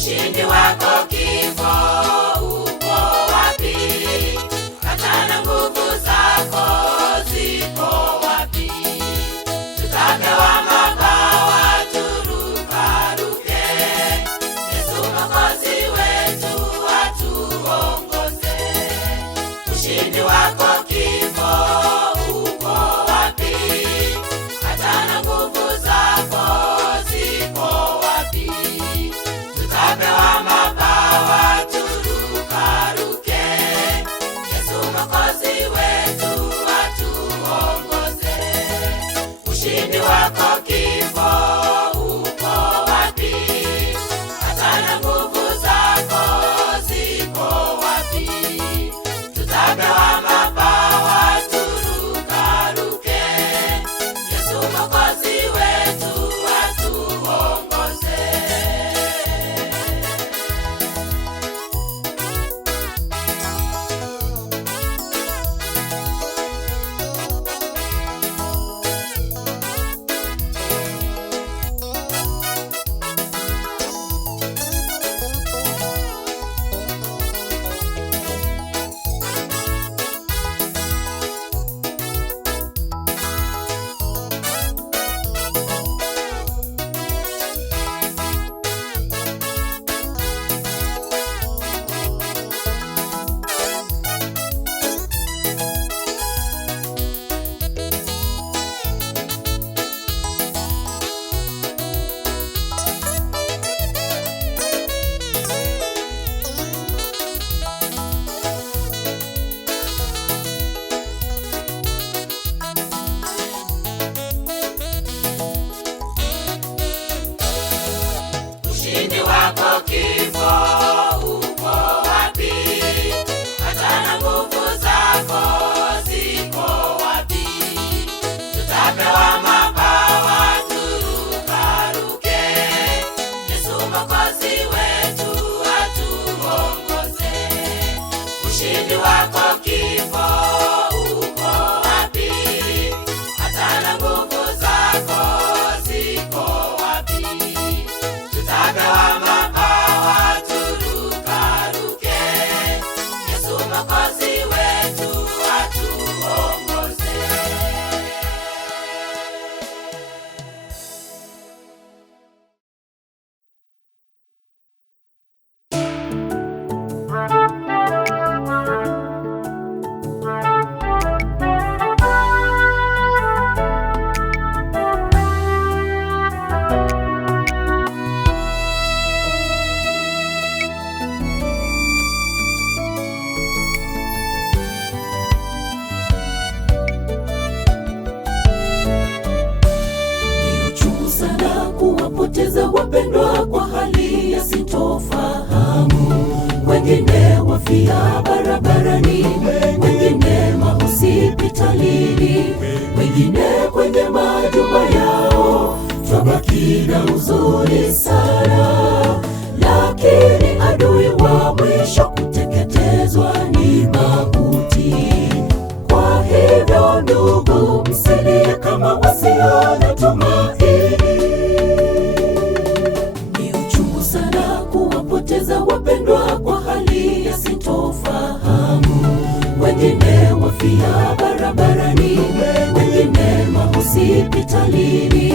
Ushindi wako kifo uko wapi? Hata na nguvu zako ziko wapi? Tutapewa mabawa turukaruke. Yesu Mwokozi wetu atuongoze. Ushindi wako kifo uko wapi? Hata na nguvu zako ziko wapi? Tutapewa mabawa turukaruke. Yesu Mwokozi wetu atuongoze. Ushindi wako kifo uko wapi? Hata na nguvu zako ziko wapi? Tutapewa mabawa turukaruke. Yesu Mwokozi wetu atuongoze. Ushindi wako kifo uko wapi? Hata na nguvu zako ziko wapi? Tutapewa mabawa turukaruke. Yesu Mwokozi wetu atuongoze. Ushindi wako kifo uko wapi? Hata na nguvu zako ziko wapi? Tutapewa mabawa turukaruke. Yesu Mwokozi wetu atuongoze. Kuwapoteza wapendwa kwa hali ya sintofahamu. Wengine wafia barabarani, wengine mahospitalini, wengine kwenye majumba yao. Twabaki na huzuni sana, lakini adui wa mwisho kuteketezwa ni mauti. Kwa hivyo ndugu, msilie kama wasio na tumaini. Wapendwa kwa hali ya sintofahamu. Wengine wafia barabarani, wengine mahospitalini,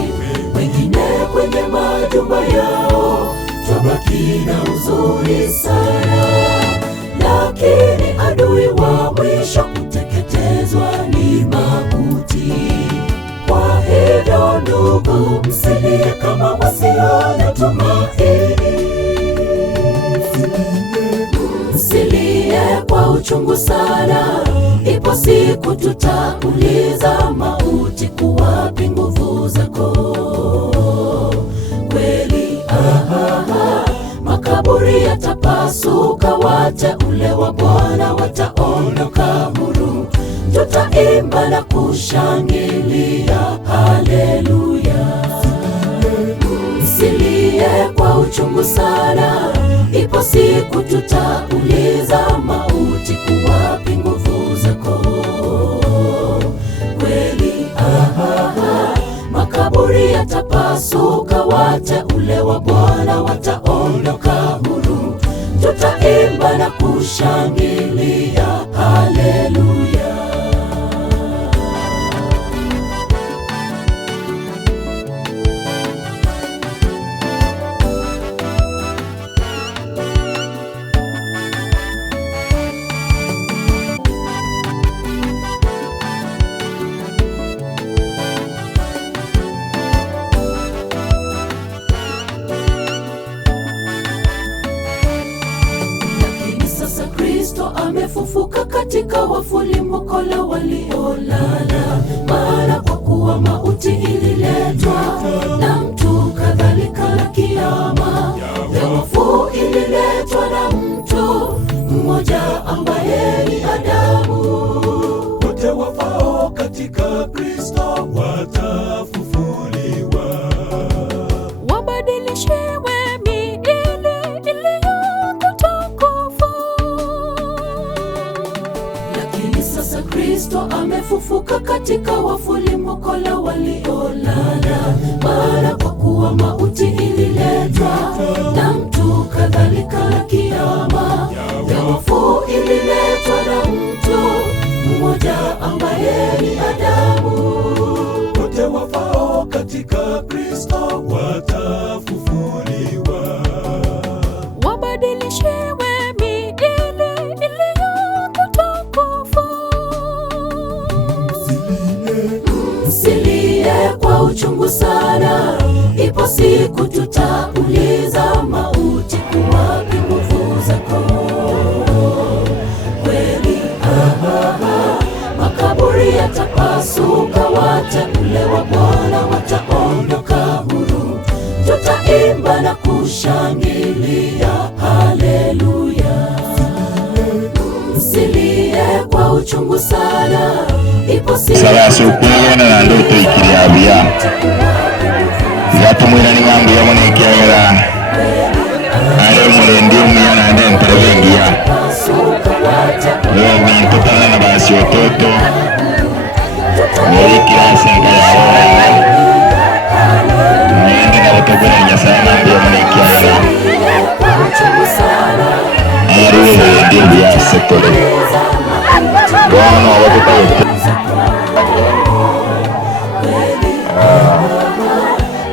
wengine kwenye majumba yao. Twabaki na huzuni sana, lakini adui wa mwisho kuteketezwa ni mauti. Kwa hivyo ndugu, msilie kama wasio na tumaini. Msilie kwa uchungu sana, ipo siku tutauliza mauti, kuwapi nguvu zako? Kweli makaburi yatapasuka, wateule wa Bwana wataondoka huru. Tutaimba na kushangilia, haleluya. Msilie kwa uchungu sana, ipo siku tutauliza mauti, kuwapi nguvu zako? Kweli makaburi yatapasuka, wateule wa Bwana wataondoka kushangilia. Haleluya. Amefufuka katika wafu, limokola waliolala. Maana kwa kuwa mauti ililetwa na mtu, kadhalika na kiama ya wafu ililetwa na mtu mmoja ambaye ni Adamu. Wote wafao katika Kristo watafufuliwa, wabadilishiwe Kristo amefufuka katika wafu, limokola waliolala. Maana kwa kuwa mauti ililetwa na mtu, kadhalika na kiama ya wafu ililetwa na mtu mmoja ambaye ni Adamu. Wote wafao katika Kristo watafufuliwa, wabadilishiwe kwa uchungu sana. Ipo siku tutauliza mauti, kuwapi nguvu zako? Kweli makaburi yatapasuka, wateule wa Bwana wataondoka huru. Tutaimba na kushangilia. Haleluya. Msilie kwa uchungu sana. Sarasukuna na ndoto ikiriabia yatumwira ni wangu yabonekiagera ale murendi umuyana ande nterebengia yo bintu tana na basi ototo yari kirasi nkaya mwende na otobera nyasana yabonekiagera ari murendi ya sekole bono wabuta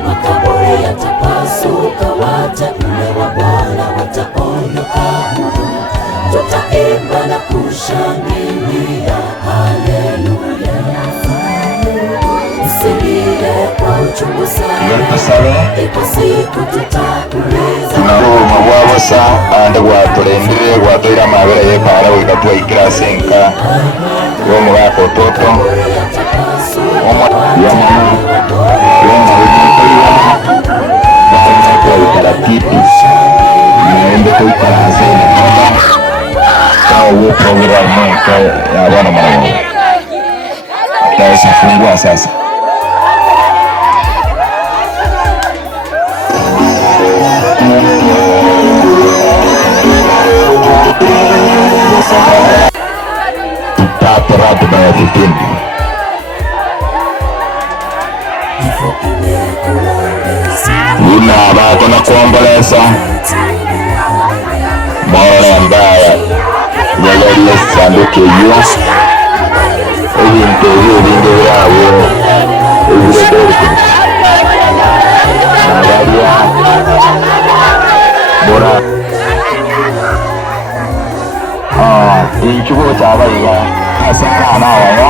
makaburi yatapasuka, wateule wa Bwana wataondoka huru. Tutaimba na kushangilia. Haleluya. Msilie kwa uchungu sana. Ipo siku tutauliza mabwabosa ande gwaturendire gwatwira mabere yekara wigatwa ikirasenka yo mugako toto taratibu naende kuikarasene kao programu ya wana mwana taisafungua sasa. Tutapo ratiba ya vipindi. Ina bako na kuomboleza mwana mbaya yagaliye sanduke yu ebintu ebintu byabo ebirebereke nabalia bora inchugo chabaiya asana nayo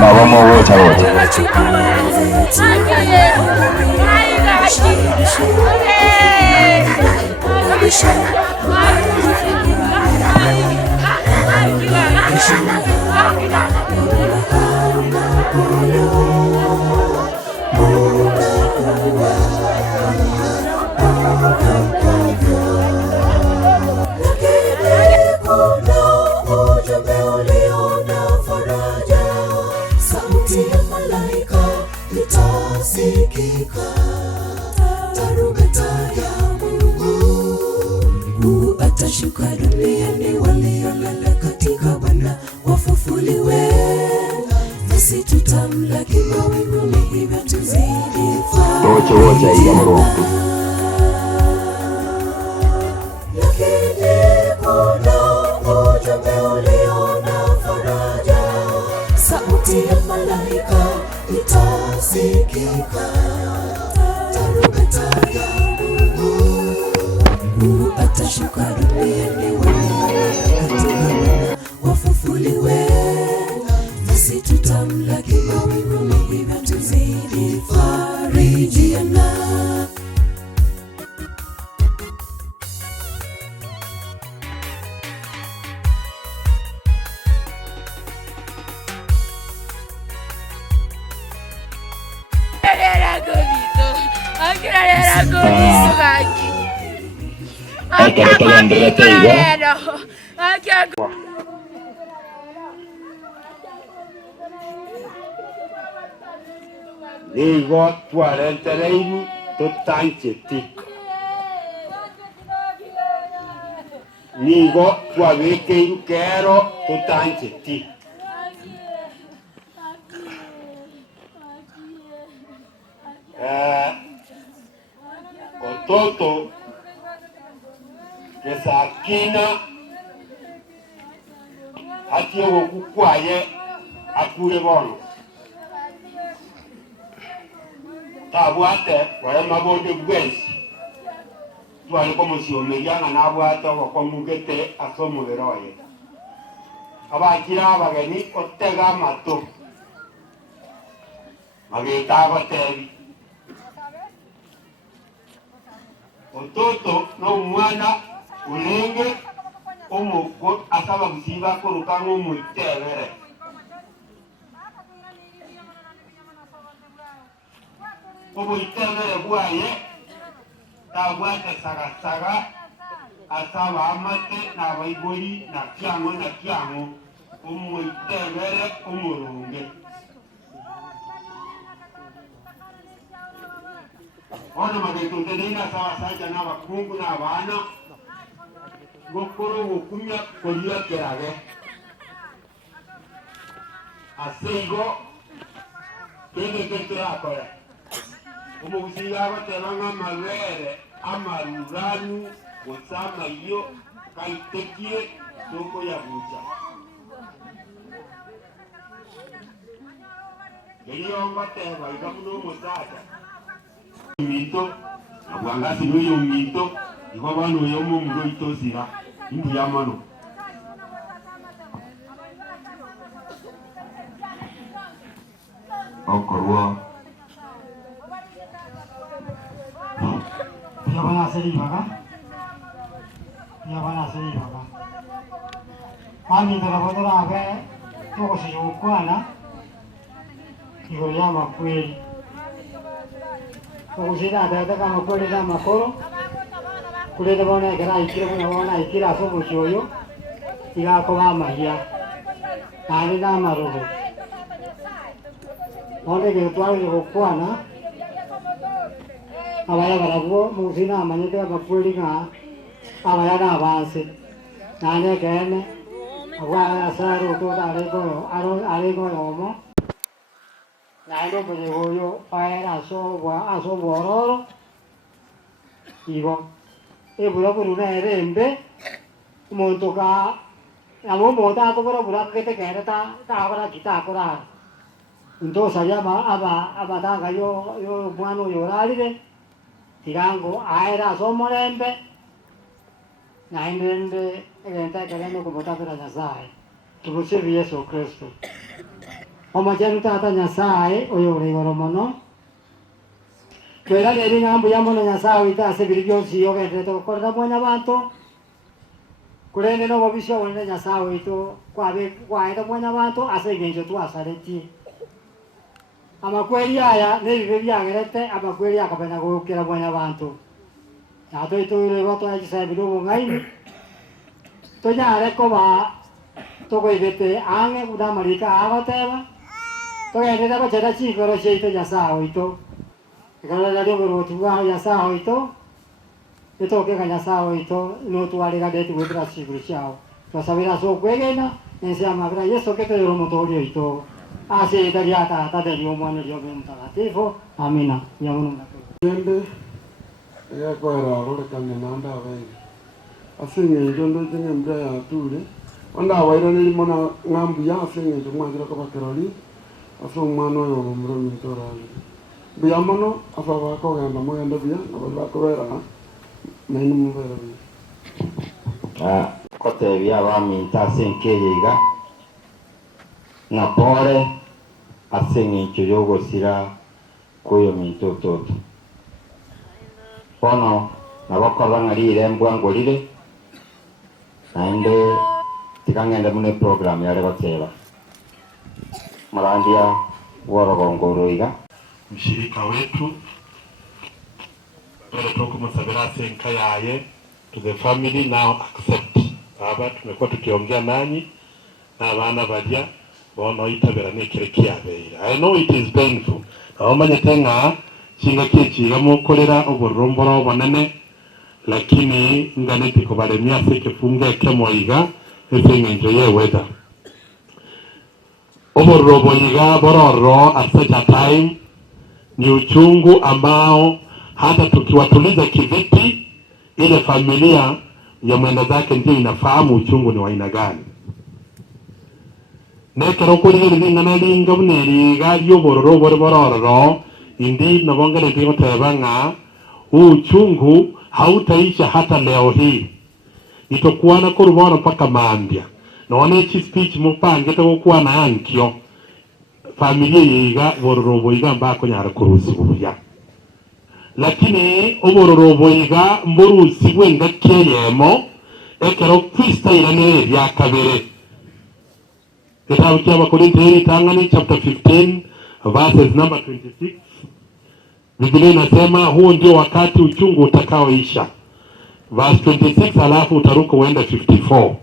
nabo wote wote Atashuka duniani, waliolala katika Bwana wafufuliwe, nasi tutamlaki mawinguni, hivyo tuzidi furaha. Wote ya Mungu. Lakini watashuka duniani waliolala katika Bwana wafufuliwe, nasi tutamlaki mawinguni, hivyo tuzidi farijiana. Nigo twarentereini tutancheti, nigo twabikeiru kero tutancheti. Ototo kesakina atiye gokukwaye akure bono tabwate wale mabonde bwesi twali komusiomeriana nabwate ogokomugete ase omubere oye abakira abageni otega amato mageta agotebi ototo n'omwana ulenge omoko asaba gusiba koruka ng'omutebere obutebere bwaye tabwate sagasaga asaba amate n'abaigori na kyango omutebere omurunge ono magetundenina sawasaja n'abakungu n'abaana gokoro gokumya kolia kerage aseigo kegekekeakore omugusiga agoteba ng'amabere amaruranu gosamayo kaitekie tokoyabucha geriyongoteba iga muno omusasa mito abwangasi n'oyo mito igo bano oyo omomuro itosira imbuya mano okorwa yabana seribaga mami ndarabotora abe tokosije gukwana igoro y'amakweri okuzira atataka amakweri n'amakoro kuleta bona ekera ikire bona bona ikira asoboki oyo igakoba amahia nandi n'amarobo ondege twalire gukwana abaya barabwo muzina amanyete abakweri nga abaya n'abanse nandi ekene abwaya asaro ototo arego yomo naendo mwenye oyo aera asobwa ororo igo ebura buruna erembe omonto ka abo omonto akobora bura kete kere tabara kitakorara ntosaria abatanga yo omwana oyo orarire tigango aera ase omorembe naende egento ekegende okomotabera Nyasaye tumusifu Yesu Kristo omachenu tata Nyasaye oyo ore igoro mono twera reri ng'ambu ya mono Nyasaye oito ase biri bionsi ogendete gokorera mwanya banto kurende nobobisia obonene Nyasaye oito kwaenda mwanya banto ase eng'encho twasaretie amakweri aya nebibe biagerete amakweri akabenya gokera mwanya banto natoitoire igo twaechisebire obong'aini tonyare koba togoibete ang'e buna amarika agoteba togendete gochera chikoro chiaito Nyasaye oito ikarora rioborotu bwa Nyasaye oito etokega Nyasaye oito notwareganete gwetera chiguru chiao twasabira ase okwegena ense amabera Yesu ketero omotori oito ase ita ria tata theri omwana riobe omutagatifu amina yamuno ende eyakwera arorekane nanda abenge ase eng'encho ndoche ng'embura yature ondawairaneri mono ng'ambuya ase eng'encho mwachire kobakerori ase omwana oyo omomuremi ntorarire buya mono ase bakogenda mogende buya nabari bakobera naini mubere buya kote vya wami tasenke yiga na pole asengi chuyogo sira kuyo minto toto pono na wakora ngarire mbwangolire naende tikangende mune program yale bateba marandia worogongoroiga mshirika wetu pale toko msabira senka yaye to the family now accept baba tumekuwa tukiongea nanyi na bana badia bono itabera nekire kiabeira. I know it is painful naomanya tenga chinga kichiga mukorera oburomboro bonene lakini nganeti kubaremia seke funga kemoiga efengenjo ye weather oburoboiga bororo at such a time ni uchungu ambao hata tukiwatuliza kivipi ile familia ya mwenda zake ndio inafahamu uchungu ni wa aina gani. Nekero kuri ngana linga buneri galyo bororo bororo indi nabongere ndimo tebanga uchungu hautaisha hata leo hii. Itokuana kurubona paka mandia. Naone chi speech mupange to kuwa na ankyo. Familia yiga bororo yiga mbako nyara kurusi buya. Lakini obororo yiga mburusi bwenga kiyemo ekero Kristo irane ya kabere. Kitabu cha Wakorintho Tangani chapter 15 verses number 26. Biblia inasema huo ndio wakati uchungu utakaoisha. Verse 26 alafu utaruka uende 54.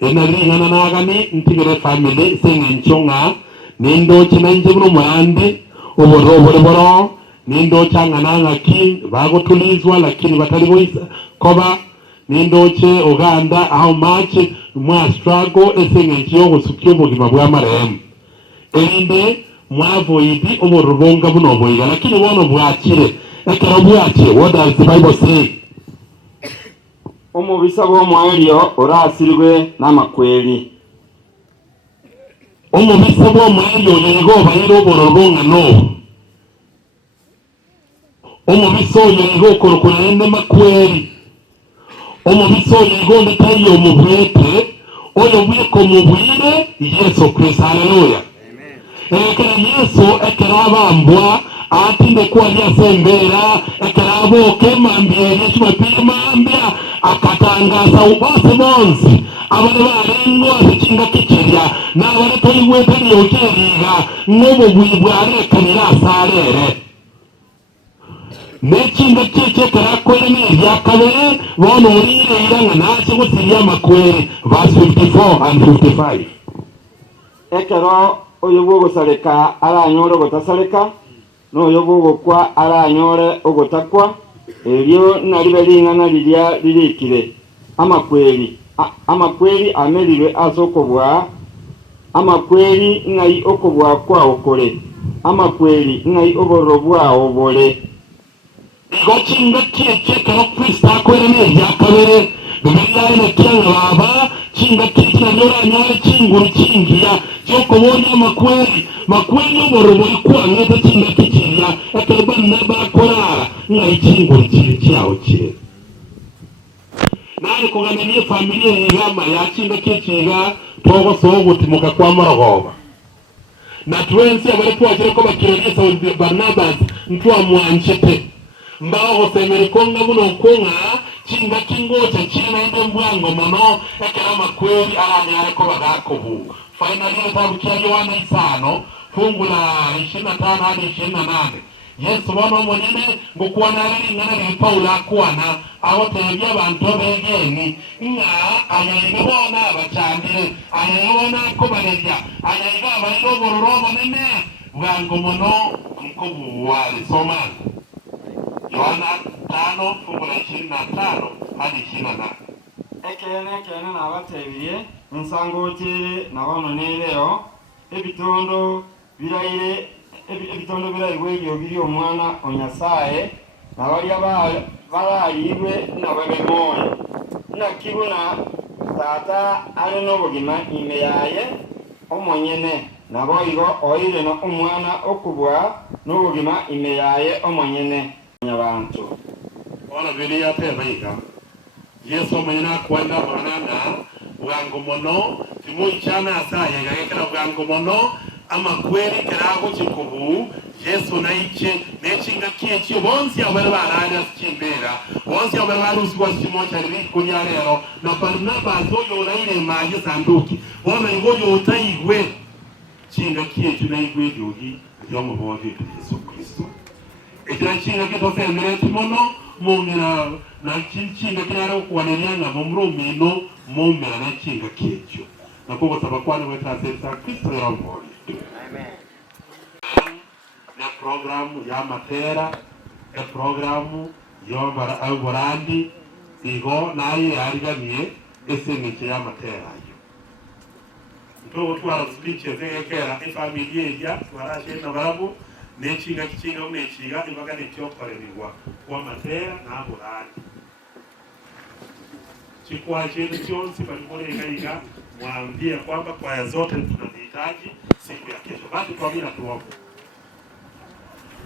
Inalingana na agani ntigere family senga nchonga nindo chinanje buno mwandi uboro nindo changana ki bagotulizwa lakini bataliboisa koba nindoche Uganda how much mwa struggle esenga nchiyogo sukyo bugima bwa marehemu erinde mwavoidi oborubonga buno boiga lakini wono bwakire ekero bwakire what does the Bible say? Omubisa bw'omwelyo orasirwe n'amakweri omubisa bw'omwelyo yego bayiro oborobonga no omubisa oyo yego korokora ende makweri omubisa oyo yego nditayo mubwete oyo bweko mubwire Yesu Kristo haleluya ekera Yesu ekera abambwa atinde kwa lyasembera ekera aboke mambye Yesu mapimambya akatangaza ubase bonzi abale barengo akinga kikirya nabale toyiwete lyokeriga ngobo bwibware kanira salere nekinga kikekera kwene yakabere bono urire iranga nache gusiriya makwere verse 54 and 55 ekero oyo bwogosaleka aranyore ogotasaleka n'oyo bwogokwa aranyore ogotakwa elyo nalibe lingana lilya lilikire amakweri amelirwe asokobwa amakweri ngai okobwa kwa okole amakweri ngai obororo bwawo bole igochinga kekero Kristo akwere nebyakabere Biblia inakianga baba chinga kikina nyora nyore chinguru chingia choko woni makweri oborobo ikuwa ngeta chinga kichiria ekeleba naba korara ngai chinguru chiao chie nani kugananie familia yigama ya chinga kichiga togo sogo timuka kwa morogoba na tuensi abalepo ajire ko bakirelisa wa Barnabas ntwa mwanchete mbao semeri konga buno konga chinga kingocha china ende mbwango mono ekera makweri aranyare ko bagakobu finally kitabu cha Yohana 5 fungu la 25 hadi 28 Yesu bono mwenene ngokuwa nari ngana ni Paulo akwana abotebya abantu begeni nga ayayiga bona abachandire ayayibona ko barejya ayayiga abayo bororo nene bwango mono nkobu wali somana Yohana 5 fungu la 25 hadi 28 ekene nabatebiye nsango kiri nabono nereo ebitondo biraire ebyo biri omwana onyasaye nabalya balayirwe nababemoyo nakibuna tata ale n'obugima ime yaye omonyene naboigo oire no omwana okubwa n'obugima ime yaye omonyene abantu ona Biblia peba iga Yesu mwenye kwenda manana bwango mono timuichana asaya gakera bwango mono ama kweli kerago chikubu Yesu naiche nechinga kiechi bonsi abara barara chimbera bonsi abara barusi kwa chimocha ri kunyarero na Barnaba zoyo raire maji sanduki bona ngoyo utaigwe chinga kiechi na igwe yogi yomo bovi Yesu Kristo ekira chinga kitose mereti mono mumira na chinga kinaro kuwanenyanga mumrumino mumira na chinga kiecho na kuko tabakwani weta sesa Kristo ya mboni. Amen. Na programu ya matera na programu ya alborandi igo naye arigamie esenike ya matera yo nto twara speeches ekera ifamilie ya twarashe na barabu nechinga kichinga unechiga ibaga necyokorerwa kwa matera na alborandi chikwa chenu chonsi balikolega mwambie kwamba kwaya zote tunazihitaji siku ya kesho. Basi tuamini tuombe.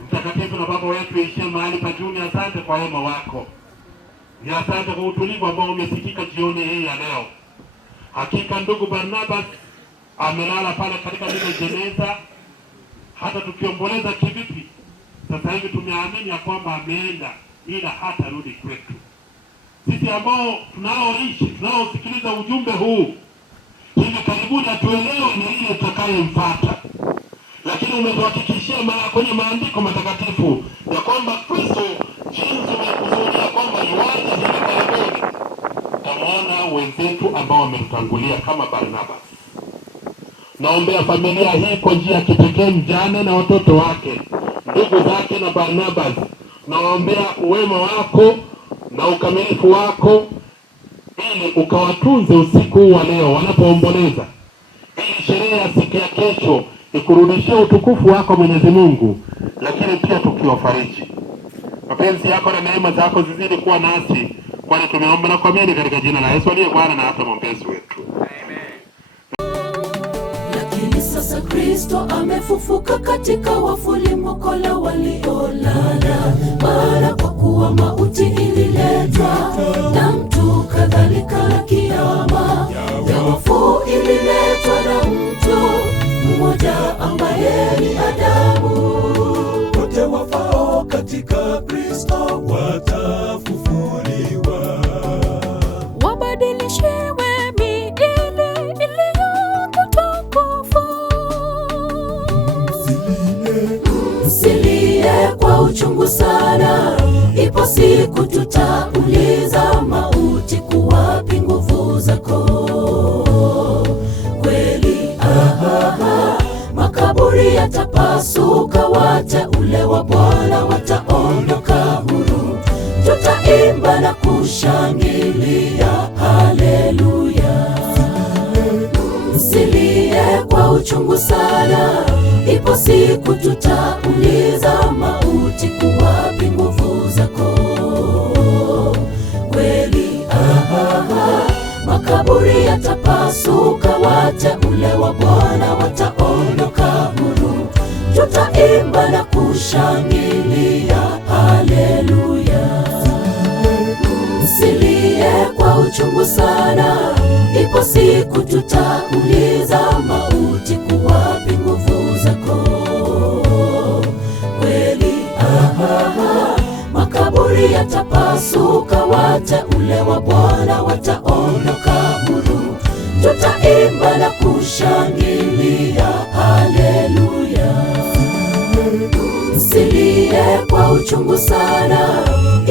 Mtakatifu na Baba wetu ishie mahali pa juu, asante kwa wema wako. Ni asante kwa utulivu ambao umesikika jioni hii ya leo. Hakika ndugu Barnabas amelala pale katika lile jeneza, hata tukiomboleza kivipi, sasa hivi tumeamini ya kwamba ameenda, ila hata rudi kwetu. Sisi ambao tunaoishi, tunaosikiliza ujumbe huu, hivi karibuni atuelewe ni ile tutakayemfuata. Lakini umetuhakikishia kwenye maandiko matakatifu ya kwamba Kristo jinsi umekusudia kwamba yuaje hivi karibuni. Tamaona wenzetu ambao wametutangulia kama Barnabas. Naombea familia hii kwa njia ya kipekee, mjane na watoto wake, ndugu zake na Barnabas. Naombea uwema wako na ukamilifu wako ili ukawatunze usiku wa leo wanapoomboleza, ili sherehe ya siku ya kesho ikurudishie utukufu wako Mwenyezi Mungu, lakini pia tukiwafariji. Mapenzi yako na neema zako zizidi kuwa nasi, kwani tumeomba na kuamini katika jina la Yesu aliye Bwana na hata mwombezi wetu. Amen. Lakini sasa Kristo amefufuka katika wafu, limokola waliolala, mara kwa kuwa mauti ililetwa na mtu, kadhalika na kiama ya wafu ililetwa na mtu mmoja ambaye ni Adamu. Wote wafao katika Kristo watafufuliwa, wabadilishiwe miili iliyo kutukufu. Msilie kwa uchungu sana, ipo siku tutauliza mauti, kuwapi nguvu zako? Kweli makaburi yatapasuka, wateule wa Bwana wataondoka huru, tutaimba na kushangilia haleluya. Msilie kwa uchungu sana, ipo siku tutauliza mauti, kuwapi nguvu zako? Kweli makaburi yatapasuka, wateule wa Bwana wataondoka huru, tutaimba na kushangilia haleluya. Msilie kwa uchungu sana, ipo siku tutauliza mauti, kuwapi nguvu zako? Kweli makaburi yatapasuka, wateule wa Bwana wataondoka huru, tutaimba na kushangilia haleluya. Msilie kwa uchungu sana,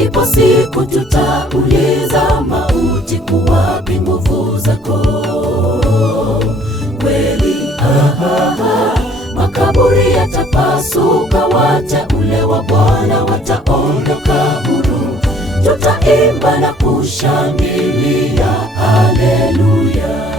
ipo siku tutauliza mauti, kuwapi nguvu zako? Kweli makaburi yatapasuka, wateule wa Bwana wataondoka huru, tutaimba na kushangilia haleluya.